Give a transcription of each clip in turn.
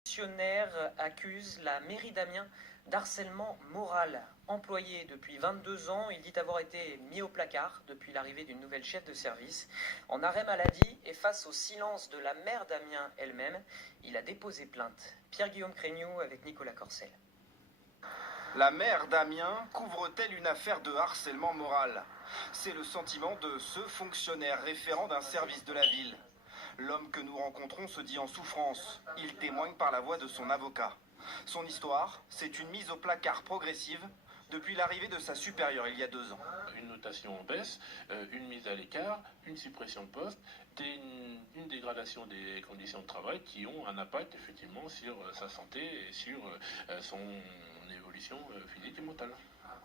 Fonctionnaire accuse la mairie d'Amiens d'harcèlement moral. Employé depuis 22 ans, il dit avoir été mis au placard depuis l'arrivée d'une nouvelle chef de service. En arrêt maladie et face au silence de la maire d'Amiens elle-même, il a déposé plainte. Pierre-Guillaume Crégnoux avec Nicolas Corcel. La maire d'Amiens couvre-t-elle une affaire de harcèlement moral? C'est le sentiment de ce fonctionnaire référent d'un service de la ville. L'homme que nous rencontrons se dit en souffrance. Il témoigne par la voix de son avocat. Son histoire, c'est une mise au placard progressive depuis l'arrivée de sa supérieure il y a 2 ans. Une notation en baisse, une mise à l'écart, une suppression de poste, une dégradation des conditions de travail qui ont un impact effectivement sur sa santé et sur son évolution physique et mentale.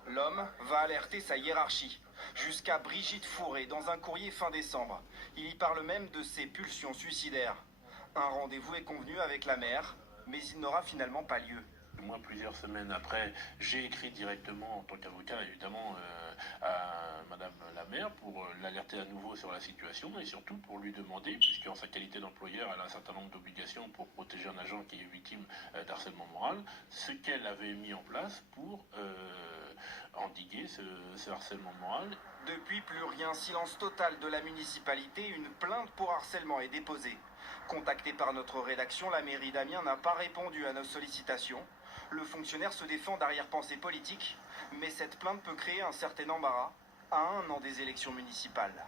L'homme va alerter sa hiérarchie, jusqu'à Brigitte Fourré dans un courrier fin décembre. Il y parle même de ses pulsions suicidaires. Un rendez-vous est convenu avec la maire, mais il n'aura finalement pas lieu. Moi, plusieurs semaines après, j'ai écrit directement en tant qu'avocat, évidemment, à Madame la maire pour l'alerter à nouveau sur la situation et surtout pour lui demander, puisqu'en sa qualité d'employeur, elle a un certain nombre d'obligations pour protéger un agent qui est victime d'harcèlement moral, ce qu'elle avait mis en place pour endiguer ce harcèlement moral. Depuis plus rien, silence total de la municipalité, une plainte pour harcèlement est déposée. Contacté par notre rédaction, la mairie d'Amiens n'a pas répondu à nos sollicitations. Le fonctionnaire se défend d'arrière-pensée politique, mais cette plainte peut créer un certain embarras à 1 an des élections municipales.